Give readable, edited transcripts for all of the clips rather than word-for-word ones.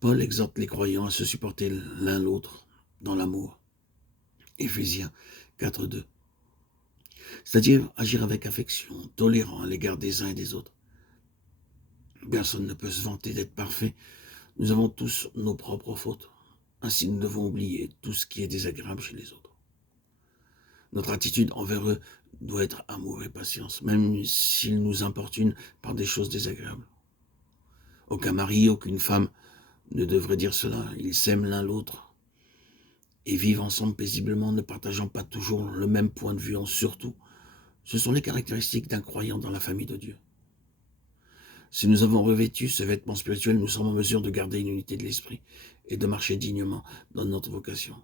Paul exhorte les croyants à se supporter l'un l'autre dans l'amour. Éphésiens 4.2. C'est-à-dire agir avec affection, tolérant à l'égard des uns et des autres. Personne ne peut se vanter d'être parfait. Nous avons tous nos propres fautes. Ainsi, nous devons oublier tout ce qui est désagréable chez les autres. Notre attitude envers eux doit être amour et patience, même s'ils nous importunent par des choses désagréables. Aucun mari, aucune femme ne devrait dire cela. Ils s'aiment l'un l'autre et vivent ensemble paisiblement, ne partageant pas toujours le même point de vue. Surtout, ce sont les caractéristiques d'un croyant dans la famille de Dieu. Si nous avons revêtu ce vêtement spirituel, nous sommes en mesure de garder une unité de l'esprit et de marcher dignement dans notre vocation.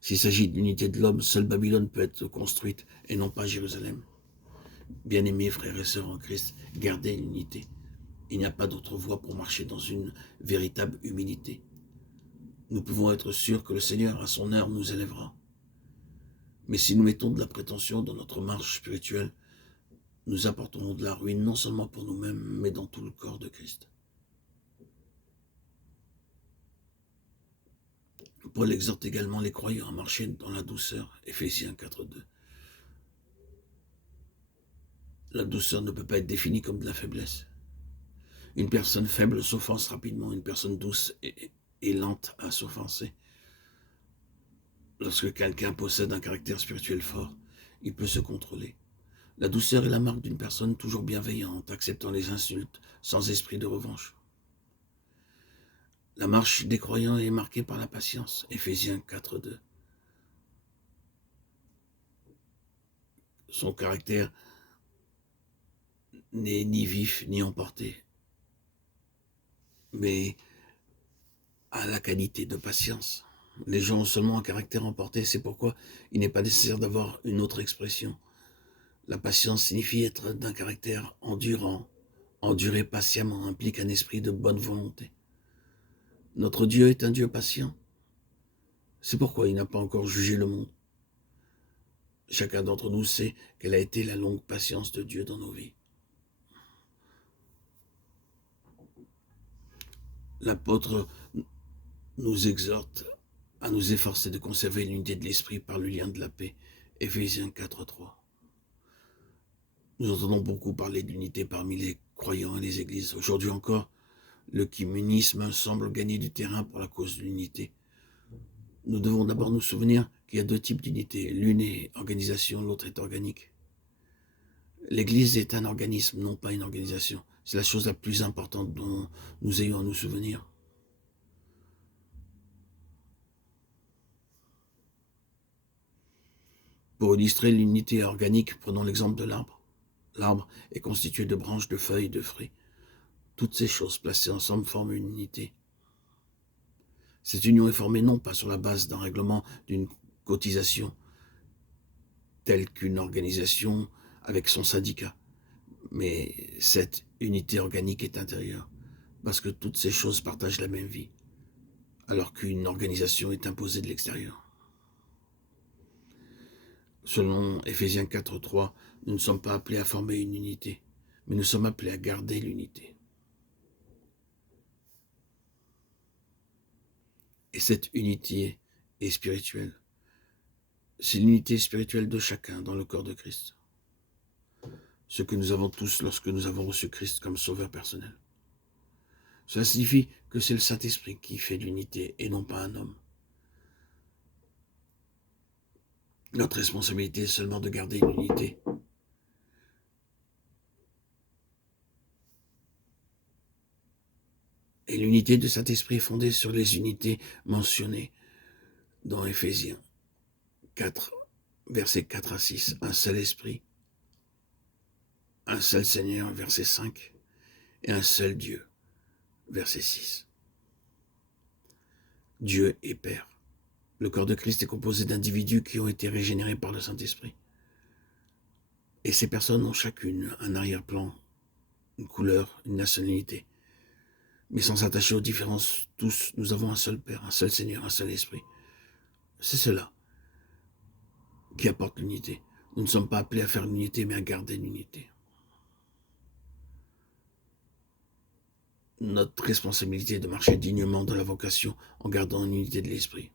S'il s'agit de l'unité de l'homme, seule Babylone peut être construite et non pas Jérusalem. Bien-aimés frères et sœurs en Christ, gardez l'unité. Il n'y a pas d'autre voie pour marcher dans une véritable humilité. Nous pouvons être sûrs que le Seigneur, à son heure, nous élèvera. Mais si nous mettons de la prétention dans notre marche spirituelle, nous apporterons de la ruine non seulement pour nous-mêmes, mais dans tout le corps de Christ. Paul exhorte également les croyants à marcher dans la douceur, Éphésiens 4.2. La douceur ne peut pas être définie comme de la faiblesse. Une personne faible s'offense rapidement, une personne douce est lente à s'offenser. Lorsque quelqu'un possède un caractère spirituel fort, il peut se contrôler. La douceur est la marque d'une personne toujours bienveillante, acceptant les insultes, sans esprit de revanche. La marche des croyants est marquée par la patience, Éphésiens 4.2. Son caractère n'est ni vif ni emporté, mais a la qualité de patience. Les gens ont seulement un caractère emporté, c'est pourquoi il n'est pas nécessaire d'avoir une autre expression. La patience signifie être d'un caractère endurant. Endurer patiemment implique un esprit de bonne volonté. Notre Dieu est un Dieu patient. C'est pourquoi il n'a pas encore jugé le monde. Chacun d'entre nous sait quelle a été la longue patience de Dieu dans nos vies. L'apôtre nous exhorte à nous efforcer de conserver l'unité de l'esprit par le lien de la paix. Éphésiens 4.3. Nous entendons beaucoup parler de l'unité parmi les croyants et les églises. Aujourd'hui encore, le communisme semble gagner du terrain pour la cause de l'unité. Nous devons d'abord nous souvenir qu'il y a deux types d'unité. L'une est organisation, l'autre est organique. L'Église est un organisme, non pas une organisation. C'est la chose la plus importante dont nous ayons à nous souvenir. Pour illustrer l'unité organique, prenons l'exemple de l'arbre. L'arbre est constitué de branches, de feuilles, de fruits. Toutes ces choses placées ensemble forment une unité. Cette union est formée non pas sur la base d'un règlement, d'une cotisation, telle qu'une organisation avec son syndicat, mais cette unité organique est intérieure, parce que toutes ces choses partagent la même vie, alors qu'une organisation est imposée de l'extérieur. Selon Éphésiens 4.3, nous ne sommes pas appelés à former une unité, mais nous sommes appelés à garder l'unité. Et cette unité est spirituelle. C'est l'unité spirituelle de chacun dans le corps de Christ. Ce que nous avons tous lorsque nous avons reçu Christ comme sauveur personnel. Cela signifie que c'est le Saint-Esprit qui fait l'unité et non pas un homme. Notre responsabilité est seulement de garder une unité. Et l'unité de Saint-Esprit est fondée sur les unités mentionnées dans Éphésiens 4, versets 4 à 6. Un seul esprit, un seul Seigneur, verset 5, et un seul Dieu, verset 6. Dieu est Père. Le corps de Christ est composé d'individus qui ont été régénérés par le Saint-Esprit. Et ces personnes ont chacune un arrière-plan, une couleur, une nationalité. Mais sans s'attacher aux différences, tous, nous avons un seul Père, un seul Seigneur, un seul Esprit. C'est cela qui apporte l'unité. Nous ne sommes pas appelés à faire l'unité, mais à garder l'unité. notre responsabilité de marcher dignement de la vocation en gardant une unité de l'esprit.